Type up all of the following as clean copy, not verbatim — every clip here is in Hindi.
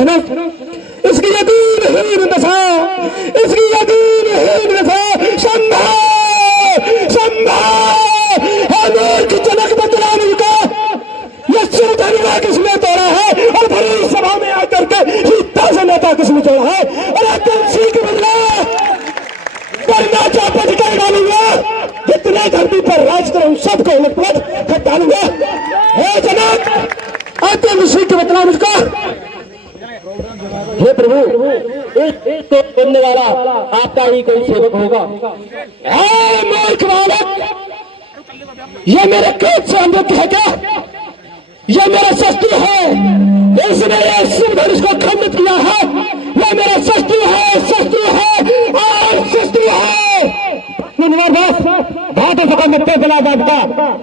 धनुष, इसकी यकीनहीन दशा, इसकी यकीनहीन दशा। संभव संभव है कि जनक बदलाव का यह सिर धनुआ किसने तोड़ा है और भरी सभा में आकर के सीता से नेता किसने जोड़ा है। और तुलसी के बदला वरना चौपट कर डालूंगा, जितने धरती पर राज करूं सबको उलट पलट कर डालूंगा। हे जनक अत्यंत ऋषि के बदला मुझको। हे प्रभु, इस तो बोलने वाला आपका ही कोई सेवक होगा। हे मूर्ख बालक, ये मेरे क्रोध से अमृत है क्या? ये मेरा शस्त्र है, इसने ये शिव धनुष को खंडित किया है। ये मेरा शस्त्र है, शस्त्र है और शस्त्र है। भाटो सका मिट्टे बना बांटता,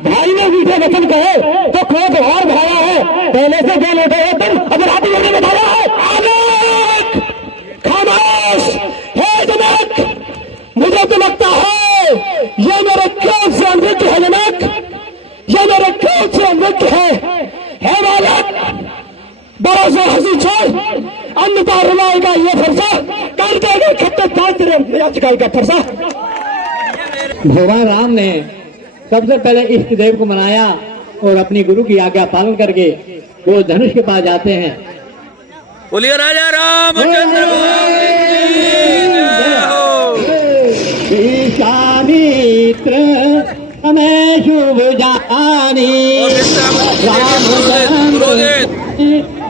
भाई ने मीठे वचन कहे तो क्रोध और भाया है। पहले से जेल उठे हो तुम, अब रात में बताया है। आलोक खामोश। हे जनक, मुझे तो लगता है ये मेरे क्रोध से अमृत है। जनक, ये मेरे क्रोध से अमृत है। हे बालक, बड़ा से हंसी छोड़, अन्यथा रुलाएगा ये फरसा, कर देगा खत्ते तांत्र याचिकाई का फरसा। भगवान राम ने सबसे पहले इष्ट देव को मनाया और अपनी गुरु की आज्ञा पालन करके वो धनुष के पास जाते हैं। बोलिए राजा रामचंद्र मित्र हमें शुभ जानी,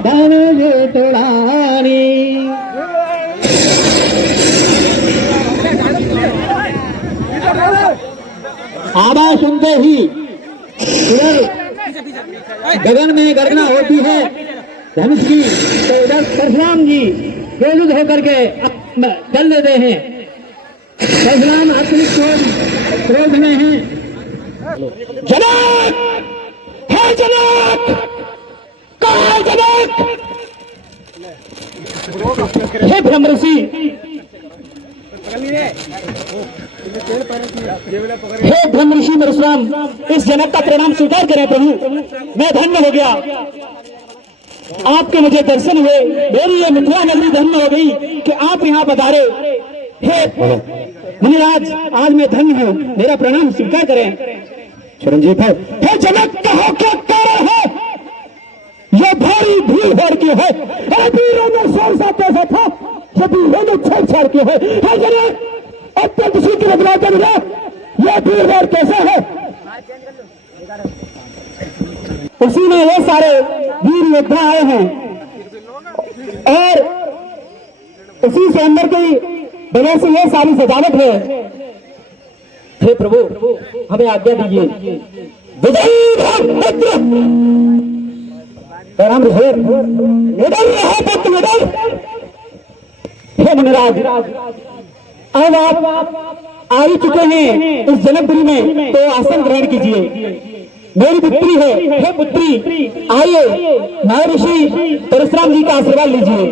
धनुष तोड़ानी। आवाज सुनते ही गगन में गर्जना होती है धनुष की, तो इधर परशुराम जी क्रोधित होकर के चल देते हैं। परशुराम अत्यंत क्रोध में हैं। जनक, हे जनक, कहाँ है जनक? हे ब्रह्मऋषि, हे ब्रह्मऋषि परशुराम, इस जनक का परिणाम स्वीकार करें प्रभु। मैं धन्य हो गया, आपके मुझे दर्शन हुए, मेरी ये मिथिला नगरी धन्य हो गई कि आप यहाँ पधारे। हे मुनिराज, आज मैं धन्य हूँ, मेरा प्रणाम स्वीकार करें। चिरंजीव है। हे जनक, कहो क्या कारण है? यह भारी भीड़ भाड़ की है। वीरों ने शोर सा पैसा था, ये वीरों ने छेड़छाड़ की है। हे जनक, अत्यंत शीघ्र बदला कर यह भीड़ भाड़ कैसे है? उसी में ये सारे वीर योद्धा आए हैं और उसी से अंदर की वजह से ये सारी सजावट है। हे प्रभु, हमें आज्ञा दीजिए। विजयी भक्त राम निडर है पुत्र निडर। हे मुनिराज, अब आप आ ही चुके हैं इस जनकपुरी में, तो आसन ग्रहण कीजिए। मेरी पुत्री है, हे पुत्री आइए, महर्षि परशुराम जी का आशीर्वाद लीजिए।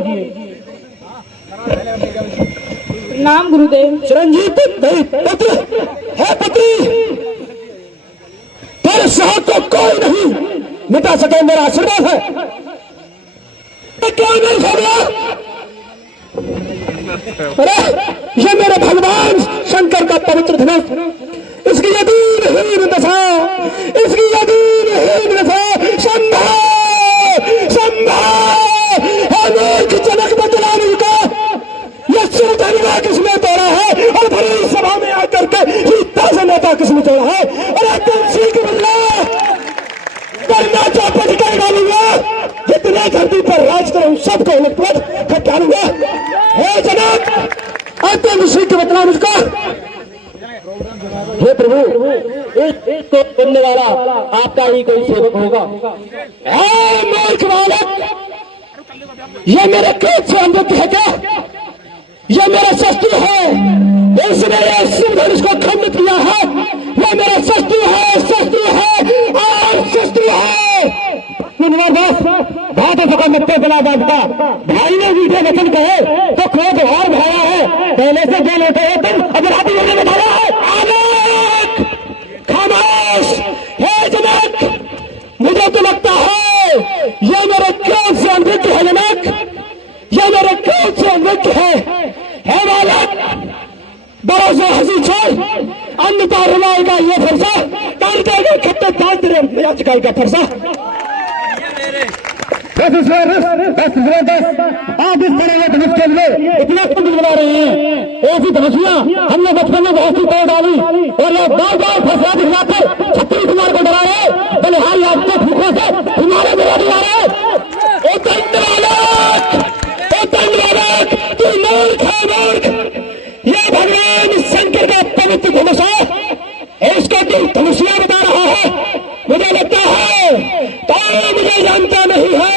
नाम गुरुदेव। चिरंजीव पुत्र, हे पुत्री, तेरे साथ को कोई नहीं मिटा सके, मेरा आशीर्वाद है। क्या नहीं समझा? अरे ये मेरे भगवान शंकर का पवित्र धनुष, इसकी यकीनहीन दशा, इसकी यकीनहीन दशा। संभव संभव है कि जनक बदलाव का यह सिर धनुआ किसने तोड़ा है और भरी सभा में आकर के सीता से नेता किसने जोड़ा है। अरे तुलसी के बदला वरना चौपट कर डालूंगा, जितने धरती पर राज करूं सबको उलट पलट कर डालूंगा। हे जनक अत्यंत शीघ्र बतला मुझको। हे प्रभु, इस तो बोलने वाला आपका ही कोई सेवक होगा। हे मूर्ख बालक, ये मेरे क्रोध से अमृत है क्या? ये मेरा शस्त्र है, इसने ये शिव धनुष को खंडित किया है। ये मेरा शस्त्र है, शस्त्र है और शस्त्र है। भाटो सका मिट्टे बना बांटता, भाई ने मीठे वचन कहे तो क्रोध और भाया है। पहले से जेल उठे हो तुम, अब रात में बताया है। आलोक खामोश। हे जनक, मुझे तो लगता है ये मेरे क्रोध से अमृत है। जनक, राज्य का एक फरसा। आप इस तरह के धनुष के लिए इतना कुछ बना रहे हैं। ऐसी धनुषियां हमने बचपन में बहुत सी तोड़ डाली और ये बार बार फैसला दिखलाते छत्री कुमार को डराए। बलिहारी आपके भूखों से हमारे विरोधी आ रहे। तू मूर्ख है मूर्ख। ये भगवान शंकर का पवित्र धनुष है। इसको तू धनुषिया बता रहा है। मुझे लगता है तो मुझे जानता नहीं है।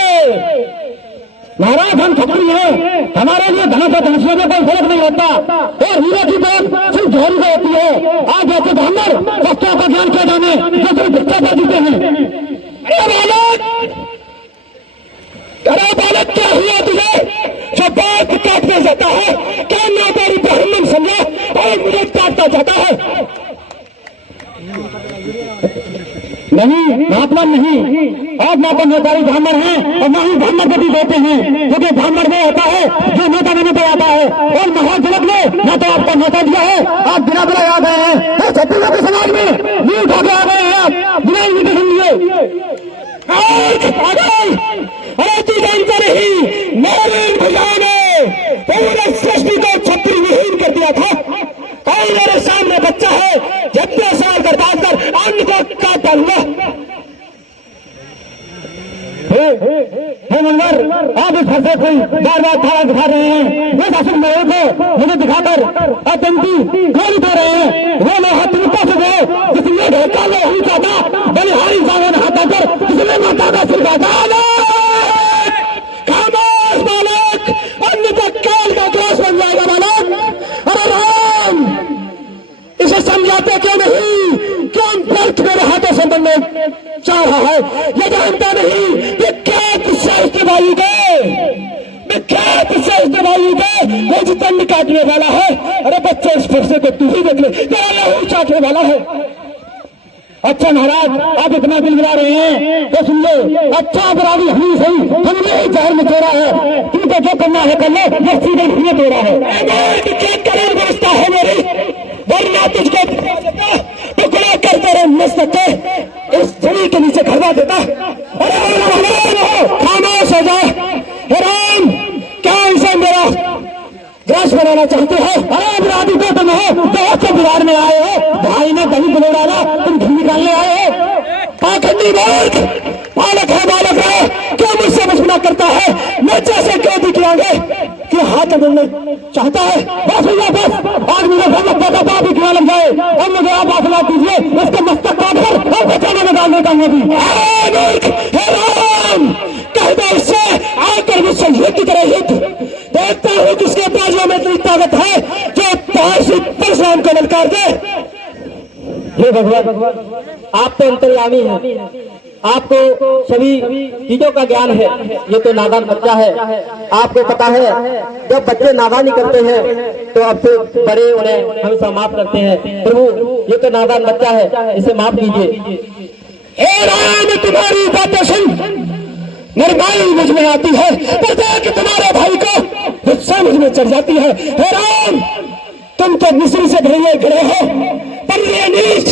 महाराज हम खत्री हैं, हमारे लिए धनुष और धनुषियों में कोई फर्क नहीं होता और हीरे की बात सिर्फ जोहरी को होती है। आज ऐसे ब्राह्मण शस्त्रों का ज्ञान क्या जाने जो सिर्फ भिक्षा कर जीते हैं। अरे बालक क्या हुआ तुझे जो बात काटने जाता है? क्या नौकरी ब्राह्मण समझा और मुझे काटता जाता है? नहीं महात्मा नहीं, आज ना तो नौकरी ब्राह्मण है और ना ही ब्राह्मण गति देते हैं, क्योंकि ब्राह्मण वो होता है जो नेता देने पर आता है और महाजनक ने ना तो आपको नेता दिया है, आप बिना बिना आ गए हैं छत्तीसगढ़ के समाज में नहीं उठा के आ गए हैं आप बिना इन्विटेशन लिए। अरे तू जानता नहीं मेरे भैया ने पूरे सृष्टि को छत्री विहीन कर दिया था और मेरे सामने बच्चा है जितने साल बर्बाद कर अन्न को काट डालूंगा। मंगर आप इस फंसे कोई बार बार थाला दिखा रहे हैं। ये शासन मेरे को मुझे दिखाकर अत्यंती गोली दे रहे हैं। वो लोग तुमको से गए जिसने ढोका लो ही चाहता बलिहारी सामने हाथ आकर जिसने माता का सिर काटा। खामोश बालक, अन्न तक काल का ग्रास बन जाएगा बालक। अरे राम इसे समझाते क्यों नहीं? क्यों व्यर्थ मेरे हाथों से बनने चाह रहा है? ये जानता नहीं विख्यात शास्त्र वायु के वो जो दंड काटने वाला है। अरे बच्चे इस फरसे को तू ही देख ले, तेरा लहू चाटने वाला है। अच्छा महाराज आप इतना दिल गिरा रहे हैं तो सुन लो। अच्छा अपराधी हमी सही हमने ही जहर में तोड़ा है। तुमको जो करना है कर लो, ये सीधे हमने तोड़ा है। करोड़ व्यवस्था है मेरी, वरना तुझको टुकड़ा करते रहे मस्तक के इस जमीन के नीचे खड़वा देता। अरे खामोश हो जाए। राम क्या इसे मेरा ग्रास बनाना चाहते हो? अरे अपराधी तो तुम हो, बहुत से बिहार में आए हो, भाई ने दही बुलो डाला, तुम घी निकालने आए हो। पाखंडी मूर्ख बालक है क्यों मुझसे मशवरा करता है? मैं जैसे क्यों दिखलाएंगे कि हाथ बोलने चाहता है? बस भैया बस, आज मुझे घर लगता था बाप इतना लग जाए। अब मुझे आप आशीर्वाद दीजिए, इसके मस्तक काट कर और बचाने में डालने का मैं भी। कह दो उससे आकर मुझसे युद्ध करे युद्ध। देखता हूँ किसके बाजुओं में इतनी ताकत है जो परशुराम को ललकार दे। हे भगवान आप तो अंतर्यामी हैं, आपको सभी चीजों का ज्ञान है। ये तो नादान बच्चा है, आपको पता है जब बच्चे नादानी करते हैं तो अब से बड़े उन्हें हमेशा माफ करते हैं। प्रभु ये तो नादान बच्चा है, इसे माफ कीजिए। हे राम तुम्हारी बातें सुन निर्माई मुझ में आती है, पर देख तुम्हारे भाई को गुस्सा मुझ में चढ़ जाती है। हे राम तुम तो मिस्री से गिरे हो पर ये नीच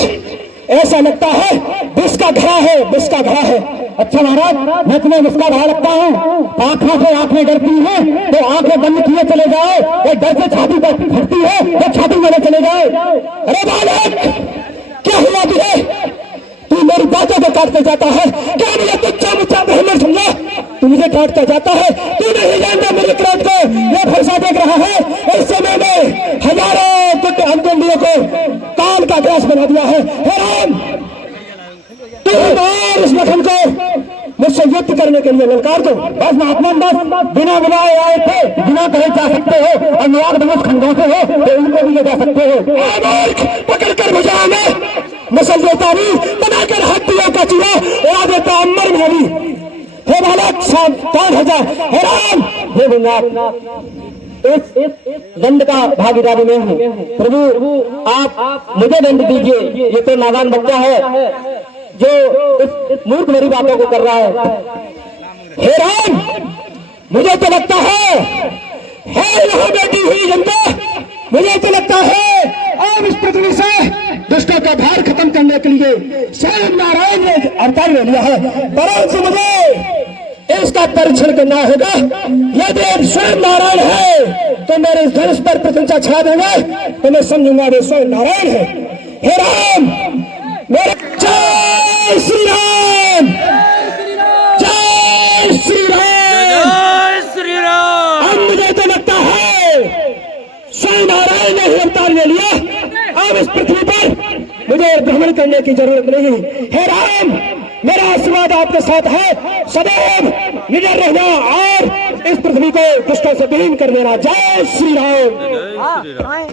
ऐसा लगता है विष का घड़ा है, विष का घड़ा है। अच्छा महाराज मैं तुम्हें विष का घड़ा लगता हूँ? आंखों से आंखें डरती हैं तो आंखें बंद किए चले जाओ, ये डर से छाती पर फटती है तो छाती में चले जाओ। अरे बालक क्या हुआ तुझे? तू मेरी बातों को काटते जाता है। क्या मुझे तुच्छा मुच्छा ब्राह्मण समझा? तू मुझे काटता जाता है। तू नहीं जानता मेरे क्रोध को ये फरसा देख रहा है। इस समय में हजारों अंकुंडियों को काल का ग्रास बना दिया है। हे राम तू और इस लखन को मुझसे युद्ध करने के लिए ललकार दो। बस महात्मा बस बिना बुलाए आए थे, बिना कहे जा सकते हो। अनुराग धनुष खंडों से हो तो उनको भी ले जा सकते हो। पकड़ कर भुजा में मसल देता भी बनाकर हड्डियों का चूड़ा उड़ा देता अमर भावी। हे बालक 5,000 हे राम हे भगवान इस दंड का भागीदारी में हूँ। प्रभु आप मुझे दंड दीजिए। ये तो नादान बच्चा है जो इस मूर्ख मेरी बातों को कर रहा है। हे राम मुझे तो लगता है यहाँ बैठी हुई जनता, मुझे तो लगता है अब इस पृथ्वी से दुष्टों का भार खत्म करने के लिए स्वयं नारायण ने अवतार ले लिया है। परंतु मुझे इसका परीक्षण करना होगा। यदि स्वयं नारायण है तो मेरे इस धनुष पर प्रशंसा छा देगा तो मैं समझूंगा वे स्वयं नारायण है। हे राम, मेरे जय श्री राम, जय श्री राम। जय श्री राम। अब मुझे तो लगता है स्वयं नारायण ने ही अवतार ले लिया। अब इस पृथ्वी पर मुझे भ्रमण करने की जरूरत नहीं। हे राम, मेरा आशीर्वाद आपके साथ है। सदैव निडर रहना और इस पृथ्वी को दुष्टों से विलीन कर देना। जय श्री राम। जय श्री राम।